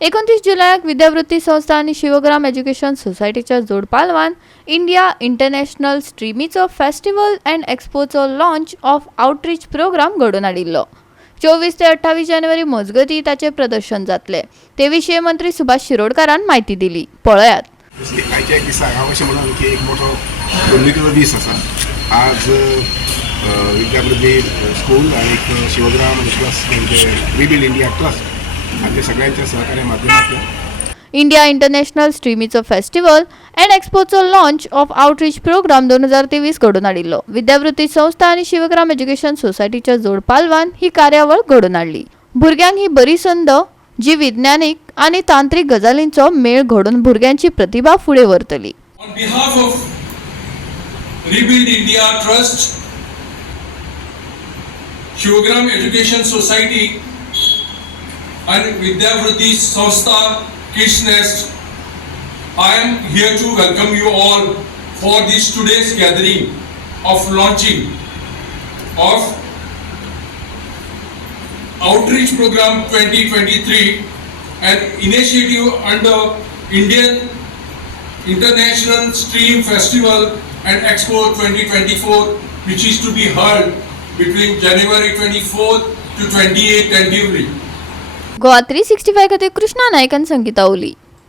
29 जुलयाक विद्यावृत्ती संस्था आणि शिवग्राम एज्युकेशन सोसायटीच्या जोड पालवान इंडिया इंटरनॅशनल स्ट्रीमीचो फेस्टिवल अँड एक्सपोचो लॉन्च ऑफ आउटरीच प्रोग्राम घडोवन हाडिल्लो। 24 ते 28 जानेवारी मजगती ताचे प्रदर्शन जातले ते विशय मंत्री सुभाष शिरोडकारान माहिती दिली। पळयात। आयच्या एक दिसा हांव अशें म्हणून की एक मोठो उल्लेखनीय दीस आसा। आज विद्यावृत्ती स्कूल आणि शिवग्राम प्लस म्हणजे रिबिल्ड इंडिया ट्रस्ट हांच्या सगळ्यांच्या सहकार्या माध्यमांतल्यान इंडिया इंटरनॅशनल स्ट्रीमीचो फेस्टिवल अँड एक्सपोचो लॉन्च ऑफ आउटरीच प्रोग्राम 2023 घडोवन हाडिल्लो। विद्यावृत्ती संस्था आणि शिवग्राम एज्युकेशन सोसायटीच्या जोड पालवान ही कार्यावळ घडोवन हाडली। भुरग्यांक ही बरी संद जी विज्ञानीक आणि तांत्रिक गजालींचो मेळ घडोवन भुरग्यांची प्रतिभा फुडें व्हरतली। On behalf of Rebuild India Trust, Shivagram Education Society and Vidyavrutti Sanstha Kids Nest, I am here to welcome you all for this today's gathering of launching of Outreach Program 2023, an initiative under Indian International Streamm Festival and Expo 2024, which is to be held between January 24th to 28th tentatively. GOA365 खातीर कृष्णा नायक आनी संगीता ओली।